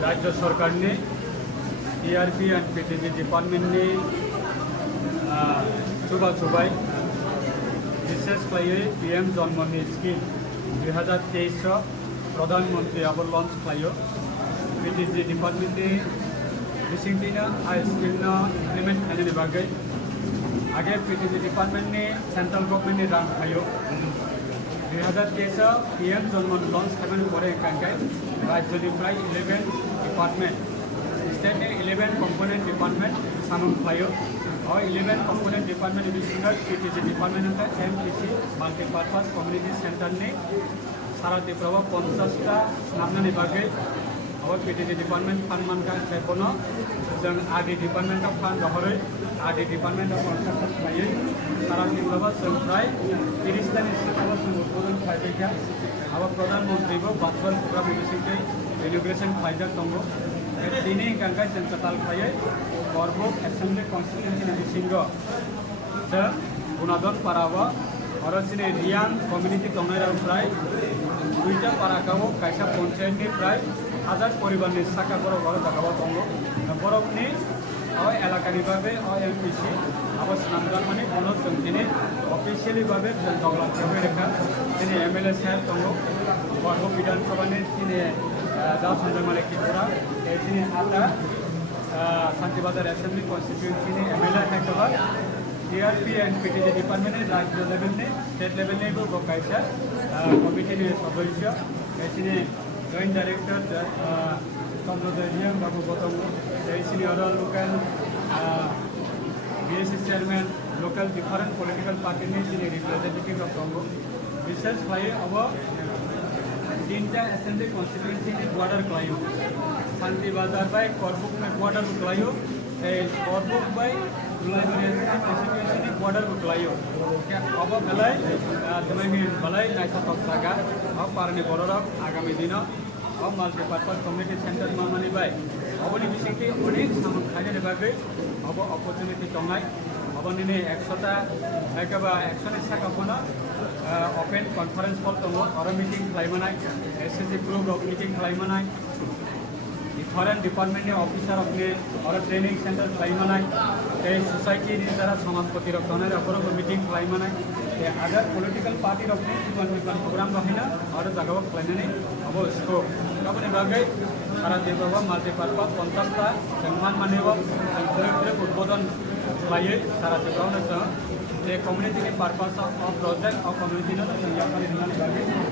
राज्य सरकार ने टीआरपी एंड पीटीजी डिपार्टमेंट ने सुबह विशेष पीएम जन्मनि स्कीम 2023 प्रधानमंत्री अब लॉन्च खायो पीटीजी डिपार्टमेंट ने बिसिंगटिनो स्कीम इम्प्लीमेंट खाने बागै आगे पीटीजी डिपार्टमेंट ने सेंट्रल गवर्नमेंट ने रां खायो 2023 पीएम जन्मनि लॉन्च खाने परे राज्य 11 डिपार्टमेंट स्टेट ने 11 कंपोनेंट डिपार्टमेंट सामन खायो और 11 कंपोनेंट डिपार्टमेंट बिसिंगर PTG department MPC multipurpose community centre ने सारा त्रिपुरा 50टा नामनानि बागै और पीटीजी डिपार्टमेंट फांड मानका सायख'नो जों आदि डिपार्टमेंट ऑफ फांड महरै आदि डिपार्टमेंट ऑफ कन्स्ट्रक्शन खायो सारा त्रिपुरा जों प्राय 30टानि सिगाङाव जों उद्बोधन खालामबाय अब प्रधानमंत्री वर्चुअल प्रोग्राम बिसिंगै इनॉग्रेशन खालामजाक दङ दिनै गांगा जों कटाल खायो गरबुक एसेंब्ली कन्स्टिट्युएंसी बिसिंग जों गुनादन पारावा और सिने रियां कम्युनिटी दंनाय प्राय 2टा पाराकाव कायसा पंचायतनि प्राय 1000 परिवारनि साका बर जागाव दङ बरफनि एलाकानि बागै एमपीसी अब सामगार माने कोनो जों दिनै अफिशियली बागै जों दगलांथाव रेखा दिनै एमएलए साहेब दङ गरबुक विधानसभानि दिनै दा संजयमाला किपुरा दिनै आटा Shanti Bazar assembly constituency MLA हेकबा टीआरपी एंड पीटीजी डिपार्टमेंट राज्य लेवल ने स्टेट लेवल ने कायसा कमिटी सदस्य ऐसे जॉइंट डायरेक्टर चंद्रजय बाबू गौतम ऐसे local BSC chairman local different political party ने रिप्रेजेंटेटिव दंग विशेष भाई अब 3टा एसेंब्ली कन्स्टिट्युएंसी बॉर्डर खायो शांति बाजार बाय करबुक में बॉर्डर खायो करबुक बाय बॉर्डर बुकलायो अब बेलाय तुम्हें बेलाय नायथाव जागा अब पारनि बरफ आगामी दिन अब मल्टीपर्पज कम्युनिटी सेंटर मामानि बाय अबनि बिसिंगि अनेक सामन खायनि बागै अब अपरचुनिटी दंनाय अब दिनै 100टा एकेबा 100नि साखाफोना ओपन कन्फरेंस हल दङ आरो मीटिंग खालामनाय एसएससी ग्रुप ऑफ मीटिंग खालामनाय डिफरेंट डिपार्टमेंट ने ऑफिसर अपने और ट्रेनिंग सेंटर खालामनाय सोसाइटी द्वारा समाज प्रतिरक्षण मीटिंग खालामनाय अदर पॉलिटिकल पार्टी अपने प्रोग्राम रहिना और जगह खालामनानै अब इसको गाबोन बागै सारा त्रिपुरा मल्टीपर्पज 50टा जन्मान माने उद्बोधन खालायो सारा त्रिपुरावनो जों जे कम्युनिटी पर्पज ऑफ प्रोजेक्ट और कम्युनिटी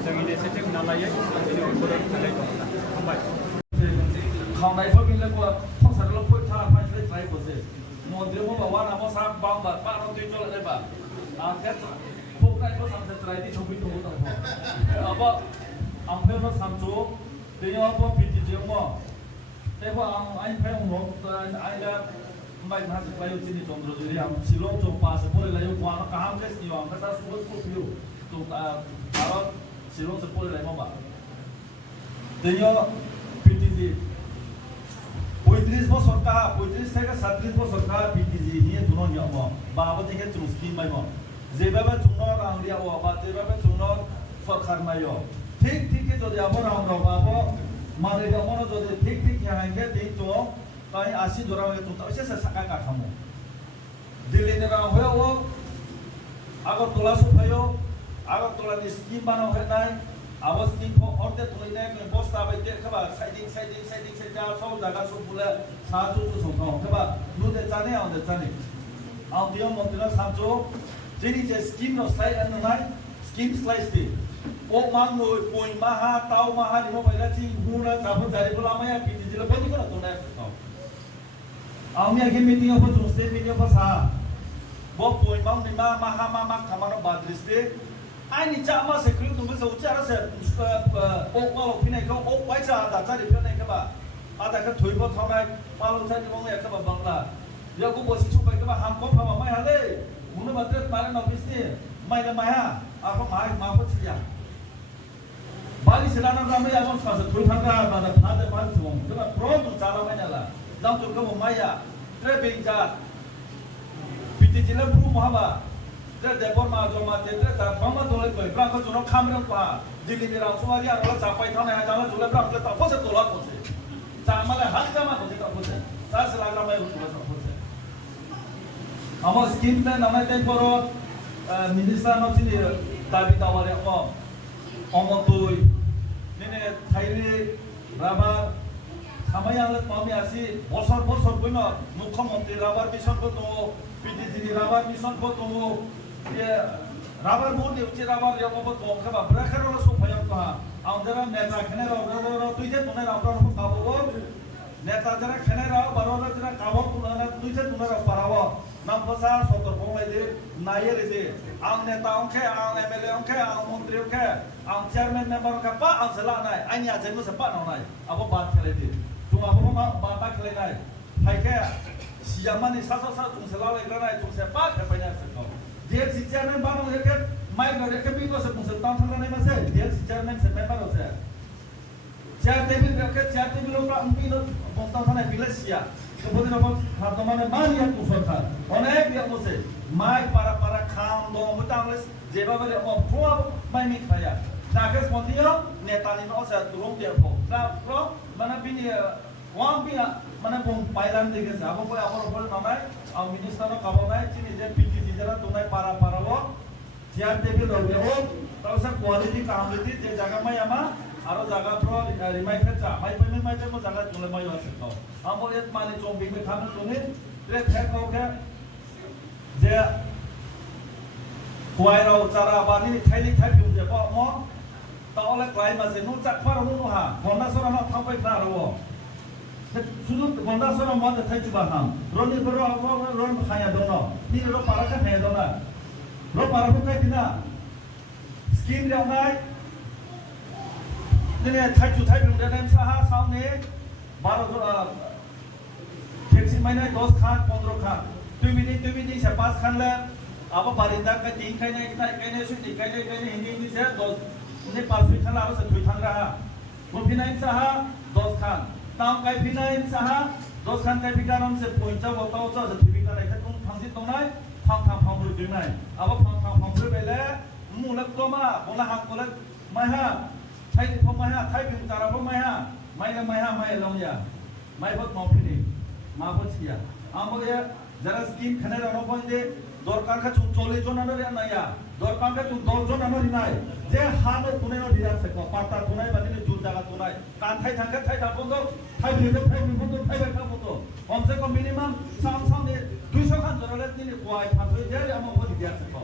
जों इनिशिएटिव लायो उद्बोधन खालामबाय खावनायफोर बिलागुआ फंसारल' फोथा फाइले ट्राइ बसे मद्रेमो बावा नामो साब बांबा पारो दै चले लेबा आंखे फोकनायखौ सामसे ट्राइदि छबि दङ दङ अब आंफेनो सामजो दैयाव पिटिजियाव म तेबो आं आइफाय उनाव आइला माइ भासे लायो चिनि चंद्रजुरि आं सिलं जो पास परे लायो वाना काम केस नियो आं सा सुबो कुपियो तो भारत सिलं से परे लायो मा दैयाव पिटिजि 35 বছর কাহা 35 থেকে 37 বছর কাহা পিটিজি হিয়ে দুনো নিয়ম বাবা থেকে চুস্কি মাইম যেভাবে চুনো রাংরিয়া ও বা যেভাবে চুনো সরকার মাইও ঠিক ঠিক যদি আবার আমরা বাবা মানে আমরা যদি ঠিক ঠিক হাইকে দিন তো তাই 80 জোড়া হয়ে তো এসে সাকা কাঠামো দিল্লি নে রাং হয়ে ও আগরতলা সুফাইও আগরতলানি স্কিম বানাও হয় নাই आवाज की औरते तुलने में पोस्टा बैठे खबा साइडिंग से जा सब जगह सब बोले साजो तो सोंगा खबा नुदे जाने आउंदे जाने आउ दियो मंदिर साजो जेरी जे स्कीम नो स्टाइल एन नाइ स्कीम स्लाइस दी ओ मांग नो पोइ माहा ताउ माहा रिमो बैला थी गुना जाबो जारि बोला माया पीटी जिला पनि करा तो ना आउ मिया के मीटिंग अफ जो स्टेट मीटिंग अफ सा bo poi mang ni ma ha ma khamano badriste ai ni cha ma se kru tum so cha se o ko lo phinai ko o pai cha da cha ri phinai ka ba ada ka thui bo thonai pa lo cha ni bong ya ka ba bangla ya ko bo si chu pai ka ba ham ko pha ma mai ha le mun ma tre ma na office ni mai la mai ha a ko mai ma ko chi ya bali se la na ma ya mon sa se thui thang ka ba da pha de ma chu ka ba pro tu cha la mai na la dang chu ka mo mai ya tre be cha piti jila bru mo ha ba tre de por ma jo ma te tre ta ba ma do le ko bra ko chu no kham ra pa dili ni ra so ma ya ro cha pai thang na ja la chu le bra ko ta ko se to la ko se cha ma le ha cha ma ko se ta ko se ta se la ma ru ko se আমার scheme তে নামাই তাই পর minister নছিনি দাবি দাওয়ারে অমতই নেনে থাইরে রাবা খামাইয়ালে পামি আসি বছর বছর coin মুখ্যমন্ত্রী রাবার মিশন কো তো পিডিজি রাবার মিশন কো তো ये রাবার মোদি উচি রাবার ইয়াবো তো খাবা ব্রেখারো সফায়াম তো আমদারা নেতা খেনে রা তুইতে তোনে রাবার কাবো নেতা যারা খেনে রা বারোরা যারা কাবো তোনা তুইতে তোনা রা পারাবো নাম ভাষা সতর্ক হইলে নাইয়ে রে আম নেতা অংখে আম এমএলএ অংখে আম মন্ত্রী অংখে আম চেয়ারম্যান মেম্বার অংখে পা আম সেলা নাই আইনি আজেন মে সেপা নাই আবো বাত খেলে দি তুম আবো মা বাতা খেলে নাই ফাইকে সিয়ামানি সাসা সা তুম সেলা লে নাই তুম সেপা খেপাই না সেকো যে চেয়ারম্যান বানো কে মাই গরে কে বিগো সে তুম সে তাম থাকা নাই মাসে যে চেয়ারম্যান সে মেম্বার আছে চেয়ার টেবিল কে চেয়ার টেবিল ওপর আমপি লো বন্তা থানা বিলেসিয়া kemudian apa teman-teman mania tu sorkan onek dia mose mai para kham do mutangles jeba bale apa pro mai mi khaya nakes mondio netani no sa turung dia po na pro mana bini wan bia mana bom pailan dege sa abo koi apor apor namai au minister no kabonai chini je piti jara tunai para lo chair table ro beo tau sa quality quality je jaga mai ama আরো জায়গা প্র remind খা মাই payment মাই জন্য জায়গা চলে মাই আছে তো আমল এত মানে জম্বি মে খান তোনে রে ঠেক ওকে যে কোয়াইরাও চারা বানি খাইলি খাই বিউ যে ম তাহলে ক্লাই মাসে নু চাকফার নু হা গন্ডা সরা না থাপাই না রো শুধু গন্ডা সরা মতে থাইছি বাহাম রনি বড় রন খায়া দন নি রো পারাকা খায়া দন রো পারাকা খাই দিনা স্কিম রে নাইนี่ไทยเป็นเรื่องสหสาวนี้12เท็กซี่ไม่ได้10คัน15คันตุยมินิse pasคันแล้วapa barinda ka 3 kai ne suti kai ne hindi se 10 ne pasคันแล้วse thui thang raha wo phinai saha 10 คันtaw kai phinai saha 10 คันkai phikaram se pointa botao cha se thui ka lai ka tung phangsi tongnai phang bru dinai apa phang bru bele mu lak to ma bola hak bola mai haไทยพม่าไทยเป็นตาราพม่าไม่ละไม่ห้าไม่ลงยาไม่พดมองพินีมาพดเสียอาโมเดียจาราสกิมขนาดเราพอดีดอร์การแค่ชุนโจลีจนนั่นเรียนนายาดอร์การแค่ชุนดอร์จนนั่นเรียนนายเจ้าฮาร์ดตุนายนดีรักเสกว่าปาร์ตาตุนายบัดนี้จูดจากตุนายการไทยทางกันไทยทางคนก็ไทยมีคนไทยแบบข้าวคนผมเสกว่ามินิมัม3เนี่ย200 คันจราเล็ดนี่กว่าพันตัวเดียวเอามาพอดีรักเสก